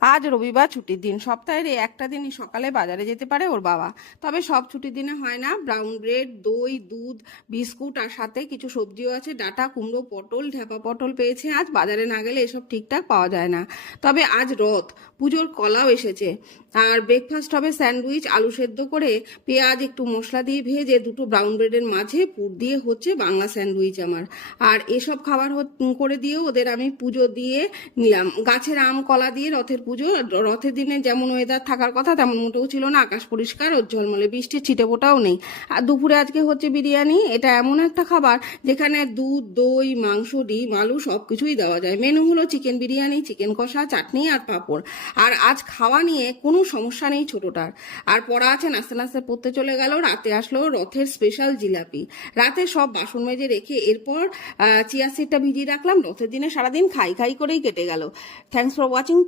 আজ রবিবার ছুটির দিন। সপ্তাহের এই একটা দিনই সকালে বাজারে যেতে পারে ওর বাবা। তবে সব ছুটির দিনে হয় না। ব্রাউন ব্রেড, দই, দুধ, বিস্কুট আর সাথে কিছু সবজিও আছে। ডাঁটা, কুমড়ো, পটল, ঢ্যাপা পটল পেয়েছে আজ। বাজারে না গেলে এসব ঠিকঠাক পাওয়া যায় না। তবে আজ রথ, পুজোর কলাও এসেছে। আর ব্রেকফাস্ট হবে স্যান্ডউইচ, আলু সেদ্ধ করে পেঁয়াজ একটু মশলা দিয়ে ভেজে দুটো ব্রাউন ব্রেডের মাঝে পুর দিয়ে হচ্ছে বাংলা স্যান্ডউইচ আমার। আর এসব খাবার করে দিয়েও ওদের আমি পুজো দিয়ে নিলাম। গাছের আম কলা দিয়ে রথের পুজো। রথের দিনে যেমন ওয়েদার থাকার কথা তেমন মোটেও ছিল না। আকাশ পরিষ্কার, ঝলমলে, বৃষ্টির ছিটেফোঁটাও নেই। আর দুপুরে আজকে হচ্ছে বিরিয়ানি। এটা এমন একটা খাবার যেখানে দুধ, দই, মাংস, ডিম, আলু সব কিছুই দেওয়া যায়। মেনু হলো চিকেন বিরিয়ানি, চিকেন কষা, চাটনি আর পাঁপড়। আর আজ খাওয়া নিয়ে কোনো সমস্যা নেই ছোটটার। আর পড়া আছে, নাচতে নাচতে পড়তে চলে গেল। রাতে আসলো রথের স্পেশাল জিলাপি। রাতে সব বাসন মেজে রেখে এরপর চিয়া সিডটা ভিজিয়ে রাখলাম। রথের দিনে সারাদিন খাই খাই করেই কেটে গেল। Thanks for watching.